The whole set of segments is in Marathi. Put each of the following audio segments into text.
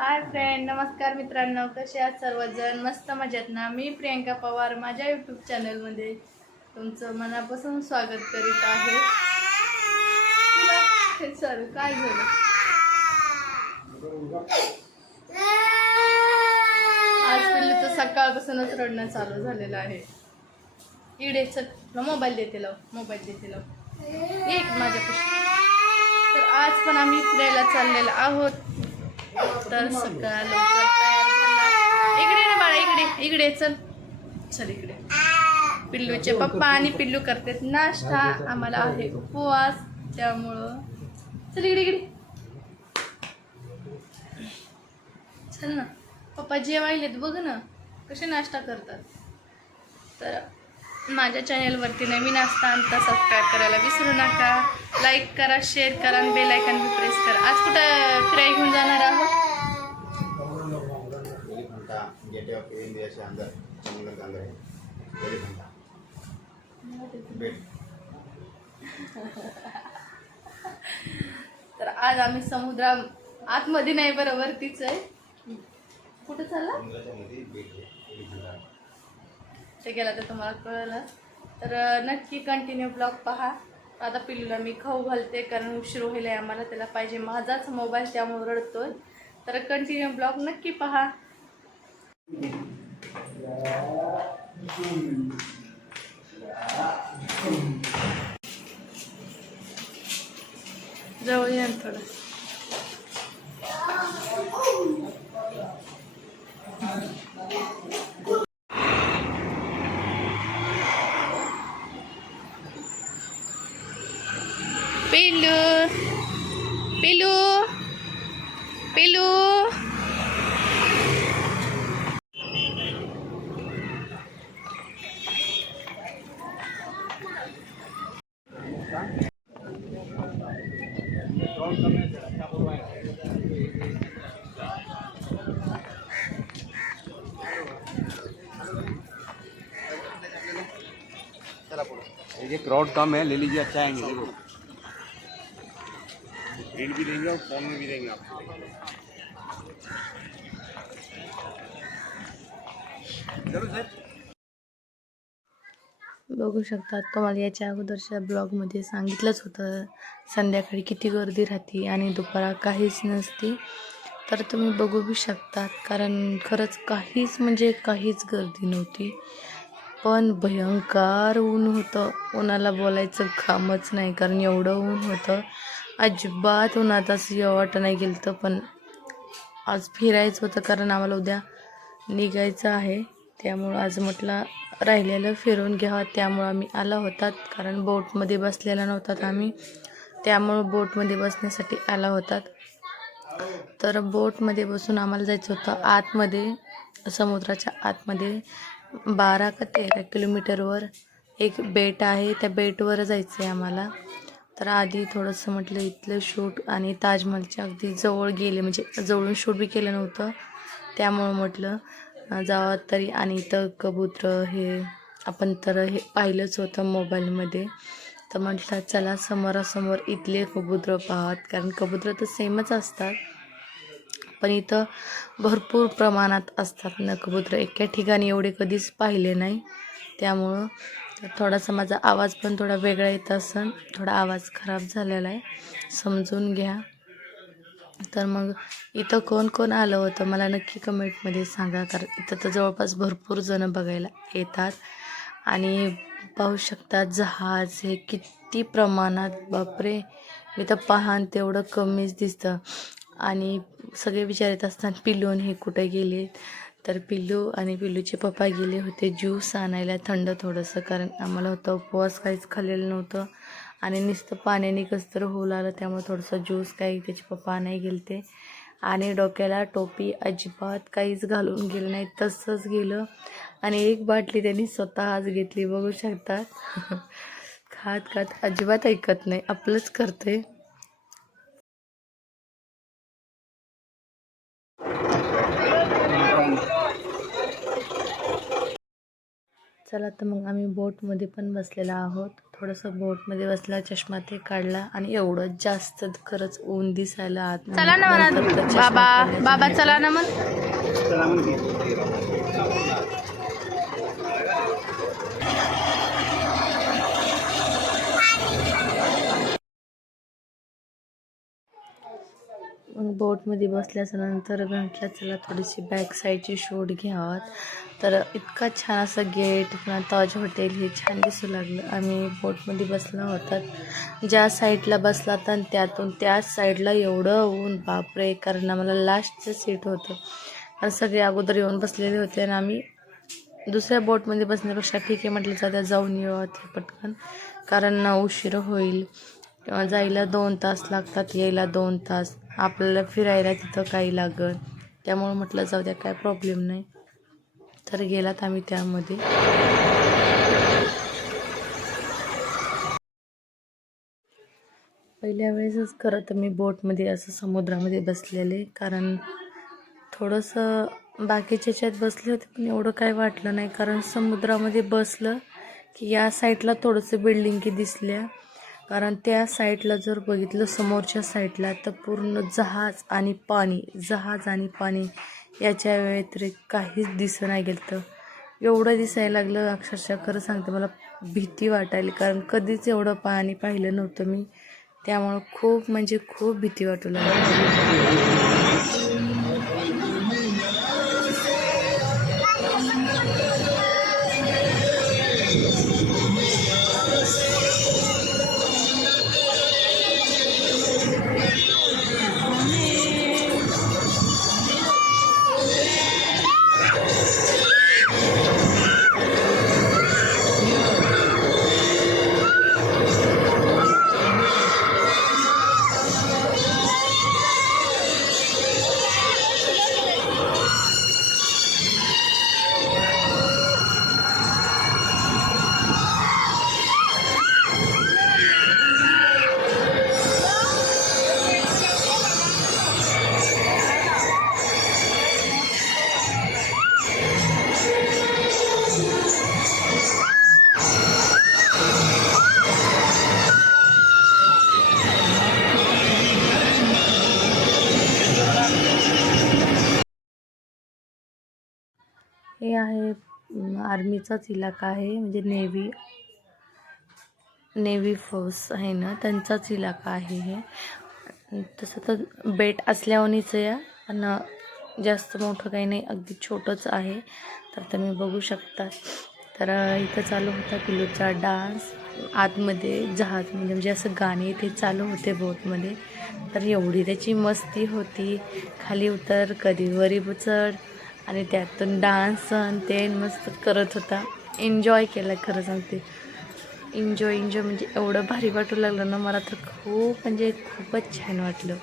हाय फ्रेंड, नमस्कार मित्रांनो. कसे आहात सर्वजण? मस्त मजेत ना? मी प्रियंका पवार माझ्या यूट्यूब चॅनलमध्ये तुमचं मनापासून स्वागत करीत आहे. सर काय झालं? आज पिल्लू तर सकाळपासूनच रडणं चालू झालेलं आहे. इकडे चल, मोबाईल देते लाव एक माझ्यापाशी. तर आज पण आम्ही फिरायला चाललेलो आहोत. तर सकाळ लवकर तयार झाला. इकडे ना बाळा, इकडे चल इकडे. पिल्लूचे पप्पा आणि पिल्लू करतात नाश्ता. आम्हाला आहे उपवास, त्यामुळं चल इकडे चल ना. पप्पा जेवायलेत बघ ना कसे नाश्ता करतात. तर माझ्या चॅनलवरती नवीन असताना तर सबस्क्राईब करायला विसरू नका. लाईक करा, शेअर करा आणि बेल आयकॉन भी प्रेस करा. आज कुठं फिरायला घेऊन जाणार आहोत? गेट ऑफ इंडियाच्या अंदर समुद्राच्या अंदर तर आज आम्ही समुद्रा आतमध्ये नाही, बरोबर तीच आहे. कुठं चालला ते गेला तर तुम्हाला कळलं. तर नक्की कंटिन्यू ब्लॉग पहा. आता पिल्लूला मी खाऊ घालते कारण उशीर होईल आहे आम्हाला. त्याला पाहिजे माझाच मोबाईल, त्यामुळे रडतोय. तर कंटिन्यू ब्लॉग नक्की पहा. जवळ या थोडं. पिल्लू पिल्लू पिल्लू ये क्राउड कम है, ले लीजिए, अच्छा आएंगे. देखो रील भी देंगे और फोन में भी देंगे आपको. चलो सर. बघू शकतात. तुम्हाला याच्या अगोदरच्या ब्लॉगमध्ये सांगितलंच होतं संध्याकाळी किती गर्दी राहते आणि दुपारा काहीच नसते. तर तुम्ही बघू बी शकतात, कारण खरंच काहीच म्हणजे काहीच गर्दी नव्हती. पण भयंकर ऊन होतं. उन्हाला बोलायचं कामच नाही, कारण एवढं ऊन होतं. अजिबात उन्हात असं यावं वाटं नाही गेलं तर. पण आज फिरायचं होतं कारण आम्हाला उद्या निघायचं आहे, त्यामुळं आज म्हटलं राहिलेलं फिरून घ्यावं. त्यामुळं आम्ही आला होतात, कारण बोटमध्ये बसलेला नव्हतात आम्ही, त्यामुळं बोटमध्ये बसण्यासाठी आला होतात. तर बोटमध्ये बसून आम्हाला जायचं होतं आतमध्ये, समुद्राच्या आतमध्ये. 12 का 13 किलोमीटरवर एक बेट आहे, त्या बेटवर जायचं आहे आम्हाला. तर आधी थोडंसं म्हटलं इथलं शूट आणि ताजमहलच्या अगदी जवळ गेले, म्हणजे जवळून शूट बी केलं नव्हतं, त्यामुळं म्हटलं जावं तरी. आणि इथं कबूतर हे आपण तर हे पाहिलंच होतं मोबाईलमध्ये. तर म्हटलं चला समोरासमोर इथले कबूतर पाहात, कारण कबूतर तर सेमच असतात, पण इथं भरपूर प्रमाणात असतात ना कबूतर. एका ठिकाणी एवढे कधीच पाहिले नाही, त्यामुळं थोडासा माझा आवाज पण थोडा वेगळा येत असेल, थोडा आवाज खराब झालेला आहे, समजून घ्या. तर मग इथं कोण कोण आलं होतं मला नक्की कमेंटमध्ये सांगा, कारण इथं तर जवळपास भरपूर जणं बघायला येतात. आणि पाहू शकतात जहाज हे किती प्रमाणात, बापरे, मी तर पाहन तेवढं कमीच दिसतं. आणि सगळे विचारत असतात पिल्लू हे कुठे गेले. तर पिल्लू आणि पिल्लूचे पप्पा गेले होते ज्यूस आणायला, थंड थोडंसं, कारण आम्हाला होतं उपवास, काहीच खाल्लेलं नव्हतं आणि नुसतं पाण्याने कसं तर होऊ लागलं, त्यामुळे थोडंसं ज्यूस काही त्याचे पप्पा आणाय गेले ते. आणि डोक्याला टोपी अजिबात काहीच घालून गेलं नाही, तसंच गेलं. आणि एक बाटली त्यांनी स्वतःच घेतली, बघू शकतात. खात खात अजिबात ऐकत नाही, आपलंच करते. चला तर मग आम्ही बोटमध्ये पण बसलेलो आहोत. थोडंसं बोटमध्ये बसला, चष्मा ते काढला आणि एवढं जास्त खरंच ऊन दिसायला आत. चला ना म्हणा बाबा चला ना मग. मग बोटमध्ये बसल्यानंतर म्हटलं चला थोडीशी बॅक साईडची शूट घ्यावात. तर इतका छान असं गेट किंवा ताज हॉटेल हे छान दिसू लागलं. आम्ही बोटमध्ये बसला होतात, ज्या साईडला बसला तर त्यातून त्याच साईडला एवढं ऊन बापरे, कारण आम्हाला लास्टचं सीट होतं आणि सगळे अगोदर येऊन बसलेले होते आणि आम्ही दुसऱ्या बोटमध्ये बसण्यापेक्षा ठीक आहे म्हटलं जाता जाऊन येऊ ते पटकन, कारण उशीर होईल. जायला 2 तास लागतात, यायला 2 तास, आपल्याला फिरायला तिथं काही लागत, त्यामुळे म्हटलं जाऊ द्या काय प्रॉब्लेम नाही. तर गेलात आम्ही त्यामध्ये. पहिल्या वेळेसच खरं तर मी बोटमध्ये असं समुद्रामध्ये बसलेले, कारण थोडंसं बाकीच्या ह्याच्यात बसले होते पण एवढं काय वाटलं नाही, कारण समुद्रामध्ये बसलं की या साईडला थोडंसं बिल्डिंगी दिसल्या, कारण त्या साईडला जर बघितलं समोरच्या साईडला तर पूर्ण जहाज आणि पाणी याच्या व्यतिरिक्त काहीच दिसं नाही गेलं. तर एवढं दिसायला लागलं अक्षरशः खरं सांगते मला भीती वाटायली, कारण कधीच एवढं पाणी पाहिलं नव्हतं मी, त्यामुळं खूप म्हणजे खूप भीती वाटू लागली. हे आहे आर्मीचाच इलाका आहे, म्हणजे नेव्ही फोर्स आहे ना त्यांचाच इलाका आहे हे. तसं तर बेट असल्यावानीच या, आणि जास्त मोठं काही नाही, अगदी छोटंच आहे. तर तुम्ही बघू शकता. तर इथं चालू होता पिलूचा डान्स आतमध्ये जहाजमध्ये, म्हणजे असं गाणे ते चालू होते बोटमध्ये. तर एवढी त्याची मस्ती होती, खाली उतर कधी वरी चढ आणि त्यातून डान्स ते मस्त करत होता. एन्जॉय केलं खरं सांगते, एन्जॉय म्हणजे एवढं भारी वाटू लागलं ना मला, तर खूप म्हणजे खूपच छान वाटलं.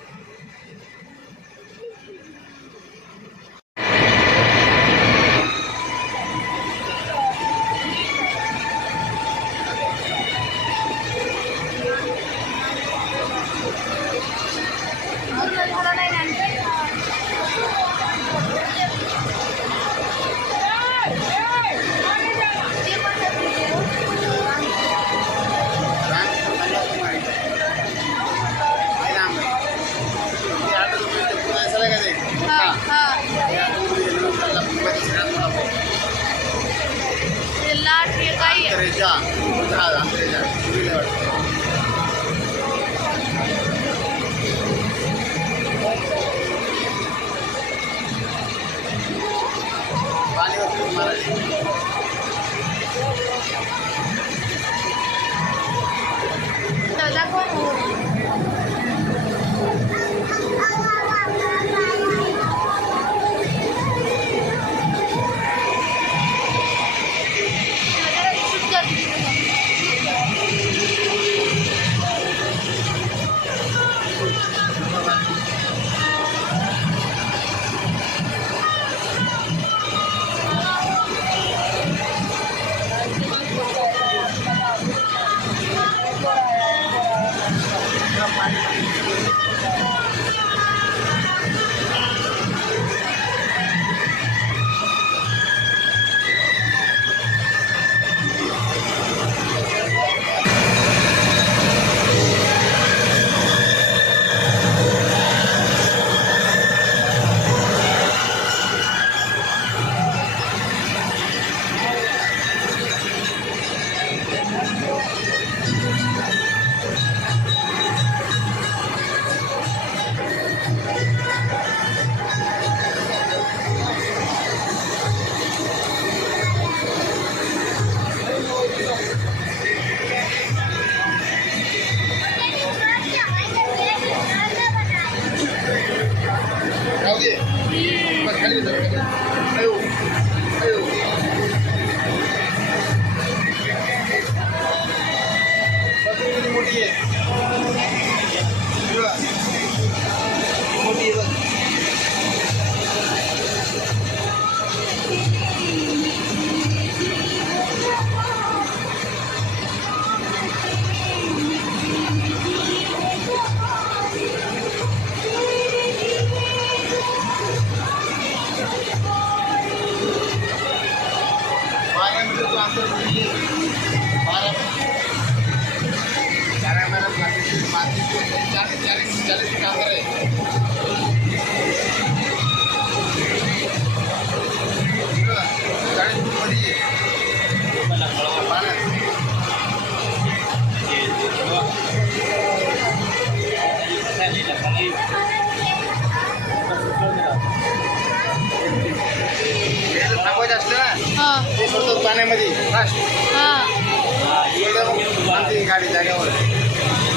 हा ते सोडतो पाण्यामध्ये फास्ट हा गाडी जाग्यावर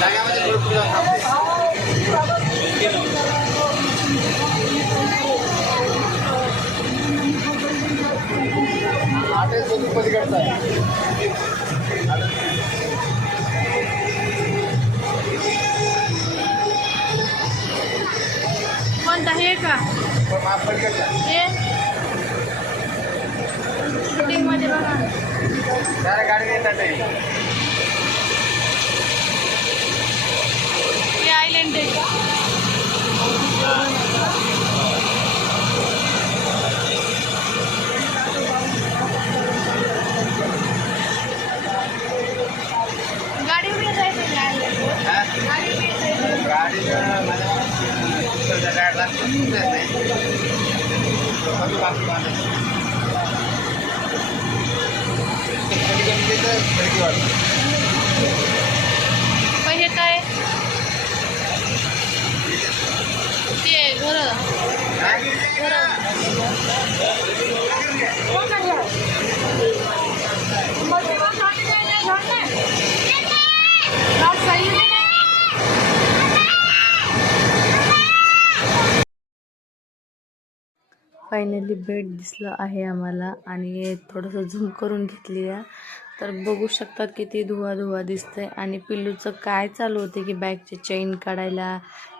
जाग्यामध्ये थोडं पुढे जाऊन थांबते. आठच पलीकडचा आहे. कोणता हे का पलीकडचा हे शूटिंग मध्ये बघा जरा गाडी येतात हे आयलंड आहे का गाडीवर येत आहे ते आयलंड गाडीवर येत आहे गाडी पण हे काय ते घर फायनली बेड दिसलं आहे आम्हाला आणि थोडंसं झूम करून घेतली आहे तर बघू शकतात किती धुवा दिसतंय. आणि पिल्लूचं काय चालू होते की बॅगचे चेन काढायला,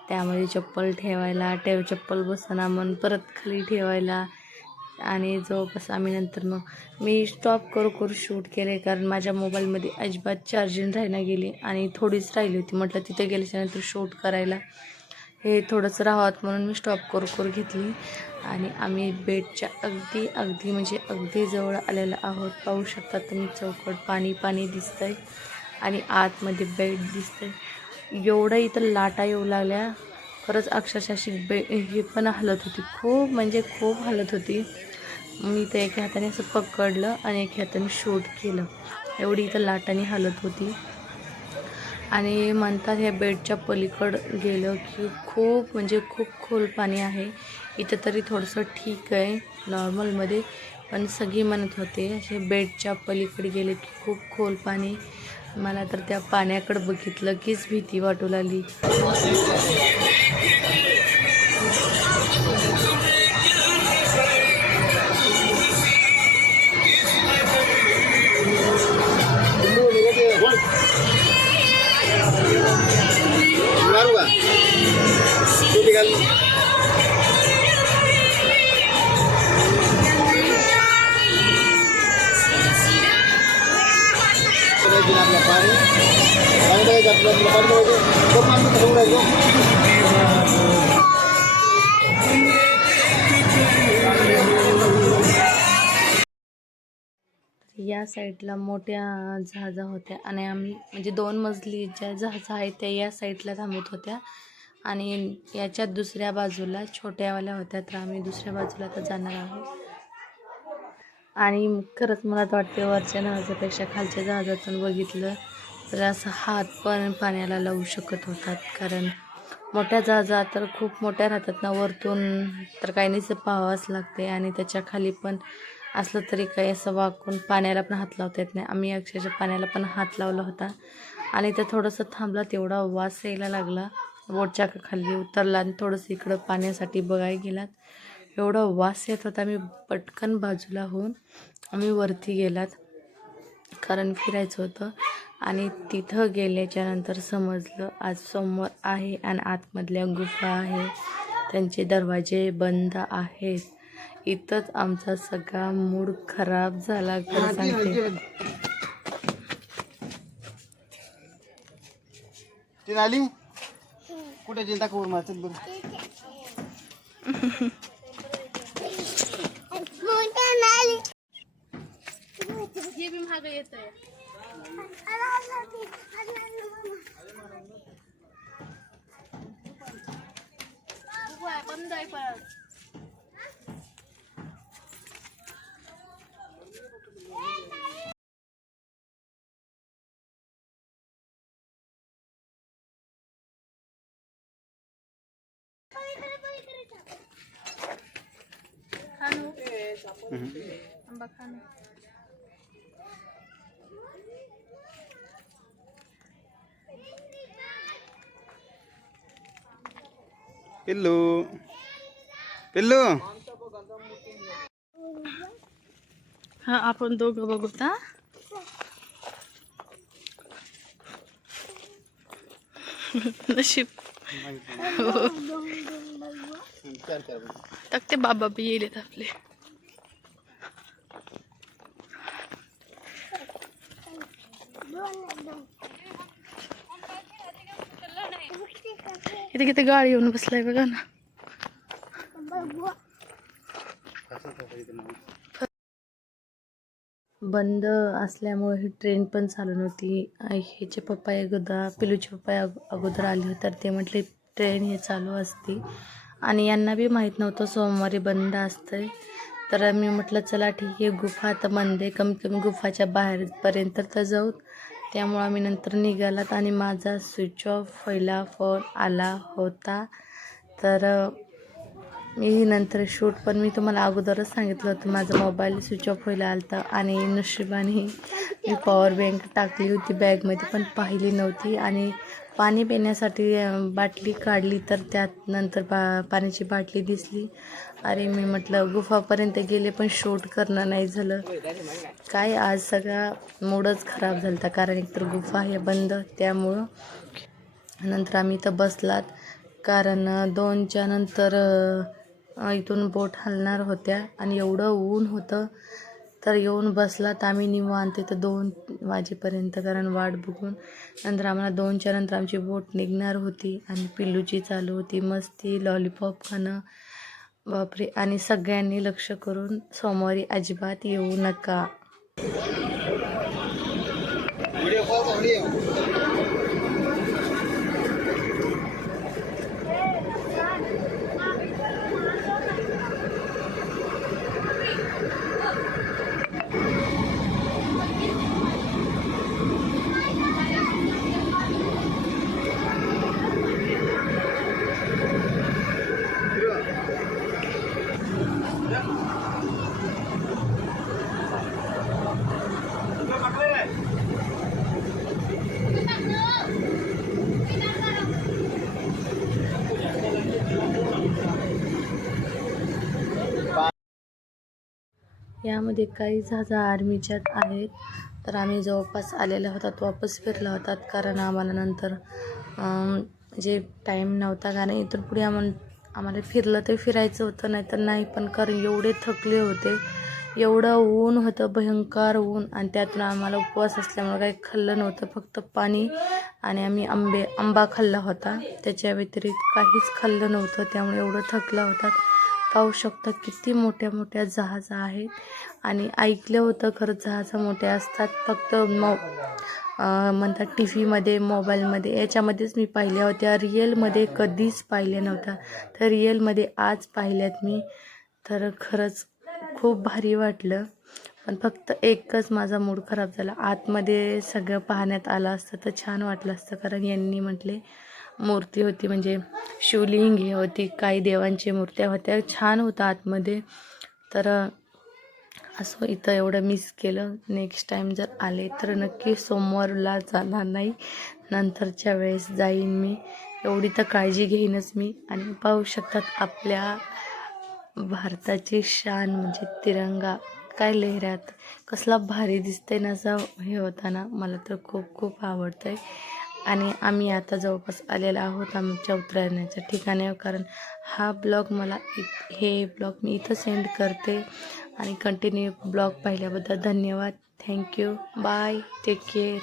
त्यामध्ये चप्पल ठेवायला, चप्पल बसताना म्हणून परत खाली ठेवायला. आणि जवळपास आम्ही नंतर मग मी स्टॉप करू शूट केले कारण माझ्या मोबाईलमध्ये अजिबात चार्जिंग राहायला गेली आणि थोडीच राहिली होती. म्हटलं तिथे गेल्याच्यानंतर शूट करायला हे थोडंसं राहावत म्हणून मी स्टॉप करू घेतली. आणि आम्ही बेडच्या अगदी म्हणजे अगदी जवळ आलेलं आहोत. पाहू शकता तुम्ही चौकट पाणी दिसतंय आणि आतमध्ये बेड दिसतंय. एवढं इथं लाटा येऊ लागल्या खरंच अक्षरशः अशी हे पण हालत होती, खूप म्हणजे खूप हालत होती. मी तर एका हाताने असं पकडलं आणि एका हाताने शूट केलं, एवढी इथं लाटाने हालत होती. आणि म्हणतात ह्या बेडच्या पलीकडं गेलं की खूप म्हणजे खूप खोल पाणी आहे. इथं तरी थोडंसं ठीक आहे नॉर्मलमध्ये, पण सगळी म्हणत होते असे बेडच्या पलीकडे गेले की खूप खोल पाणी. मला तर त्या पाण्याकडे बघितलं कीच भीती वाटू लागली. या साईडला मोठ्या जहाजा होत्या आणि आम्ही म्हणजे 2 मजली ज्या जहाजा आहेत त्या या साईडला थांबत होत्या आणि याच्यात दुसऱ्या बाजूला छोट्यावाल्या होत्या, तर आम्ही दुसऱ्या बाजूला आता जाणार आहोत. आणि खरंच मला तर वाटते वरच्या जहाजापेक्षा खालच्या जहाजातून बघितलं तर असं हात पण पाण्याला लावू शकत होतात, कारण मोठ्या जहाजा तर खूप मोठ्या राहतात ना, वरतून तर काही नाही पाहावंच लागते आणि त्याच्या खाली पण असलं तरी काही असं वाकून पाण्याला पण हात लावता येत नाही. आम्ही अक्षरशः पाण्याला पण हात लावला होता आणि ते थोडंसं थांबला तेवढा वास यायला लागला, बोटच्या खाली उतरला आणि थोडंसं इकडं पाण्यासाठी बघायला गेलात. एवढा वास येत होता. मी पटकन बाजूला होऊन आम्ही वरती गेलात, कारण फिरायचं होतं. आणि तिथं गेल्याच्या नंतर समजलं आज सोमवार आहे आणि आतमधल्या गुफा आहे, त्यांचे दरवाजे बंद आहेत. इथंच आमचा सगळा मूड खराब झाला, खरं सांगते. ती आली कुठे चिंता करू मला चल बरं. हे बी महाग येत आहे. बंद आहे परत. खाणू आंबा खाणू. पिल्लू पिल्लू हा आपण दोघं बघूत. हा नशीब टाकते. बाबा बी येलेत आपले. इथे किती गाडी येऊन बसलाय बघा ना. बंद असल्यामुळे ही ट्रेन पण चालू नव्हती. ह्याचे पप्पा अगोदर, पिलूचे पप्पा अगोदर आले होते, तर ते म्हटले ट्रेन हे चालू असते. आणि यांना बी माहीत नव्हतं सोमवारी बंद असतंय. तर मी म्हटलं चला ठीक आहे, गुफा तर बंद आहे, कमीत कमी गुफाच्या बाहेरपर्यंत तर जाऊ. त्यामुळं आम्ही नंतर निघालात आणि माझा स्विच ऑफ व्हायला फोन आला होता. तर मी नंतर शूट पण मी तुम्हाला अगोदरच सांगितलं होतं, माझा मोबाईल स्विच ऑफ व्हायला आला होता. आणि नशिबाने मी पॉवर बँक टाकली होती बॅगमध्ये, पण पाहिली नव्हती. आणि पाणी पिण्यासाठी बाटली काढली, तर त्यात नंतर पाण्याची बाटली दिसली. अरे मी म्हटलं गुफापर्यंत गेले पण शूट करणं नाही झालं. काय आज सगळा मूडच खराब झाला होता, कारण एकतर गुफा हे बंद. त्यामुळं नंतर आम्ही इथं बसलात, कारण 2च्या नंतर इथून बोट हलणार होत्या आणि एवढं ऊन होतं. तर येऊन बसलात आम्ही निवांत इथं 2 वाजेपर्यंत, कारण वाट बघून. नंतर आम्हाला 2च्या नंतर आमची बोट निघणार होती आणि पिल्लूची चालू होती मस्ती, लॉलीपॉप खाणं. बापरे. आणि सगळ्यांनी लक्ष करून सोमवारी अजिबात येऊ नका. व्हिडिओ कॉल कर व्हिडिओ. यामध्ये काही जहाजा आर्मीच्यात आहेत. तर आम्ही जवळपास आलेला होतात, वापस फिरला होतात, कारण आम्हाला नंतर म्हणजे टाईम नव्हता. कारण इथून पुढे आम्हाला फिरलं तर फिरायचं होतं, नाहीतर नाही. पण कारण एवढे थकले होते, एवढं ऊन होतं, भयंकर ऊन. आणि त्यातून आम्हाला उपवास असल्यामुळे काही खाल्लं नव्हतं, फक्त पाणी. आणि आम्ही आंबा खाल्ला होता, त्याच्या व्यतिरिक्त काहीच खाल्लं नव्हतं. त्यामुळे एवढं थकला होता. पाहू शकता किती मोठ्या मोठ्या जहाज आहेत. आणि ऐकलं होतं खरं जहाज मोठे असतात, फक्त म्हणतात टी व्हीमध्ये, मोबाईलमध्ये, याच्यामध्येच मी पाहिल्या होत्या. रिअलमध्ये कधीच पाहिल्या नव्हत्या, तर रिअलमध्ये आज पाहिल्यात मी. तर खरंच खूप भारी वाटलं. पण फक्त एकच माझा मूड खराब झाला. आतमध्ये सगळं पाहण्यात आलं असतं तर छान वाटलं असतं, कारण यांनी म्हटले मूर्ती होती, म्हणजे शिवलिंग हे होती, काही देवांची मूर्त्या होत्या, छान होतं आतमध्ये. तर असं इथं एवढं मिस केलं. नेक्स्ट टाईम जर आले तर नक्की सोमवारला जाणार नाही, नंतरच्या वेळेस जाईन मी. एवढी तर काळजी घेईनच मी. आणि पाहू शकतात आपल्या भारताची शान म्हणजे तिरंगा काय लहरात कसला भारी दिसतंय ना, असं हे होताना मला तर खूप खूप आवडतंय. आणि आम्ही आता जवळपास आलेलो आहोत आमच्या उतरण्याच्या ठिकाणी, कारण हा ब्लॉग हे ब्लॉग मी इथं सेंड करते. आणि कंटिन्यू ब्लॉग पाहिल्याबद्दल धन्यवाद. थँक्यू. बाय. Take care.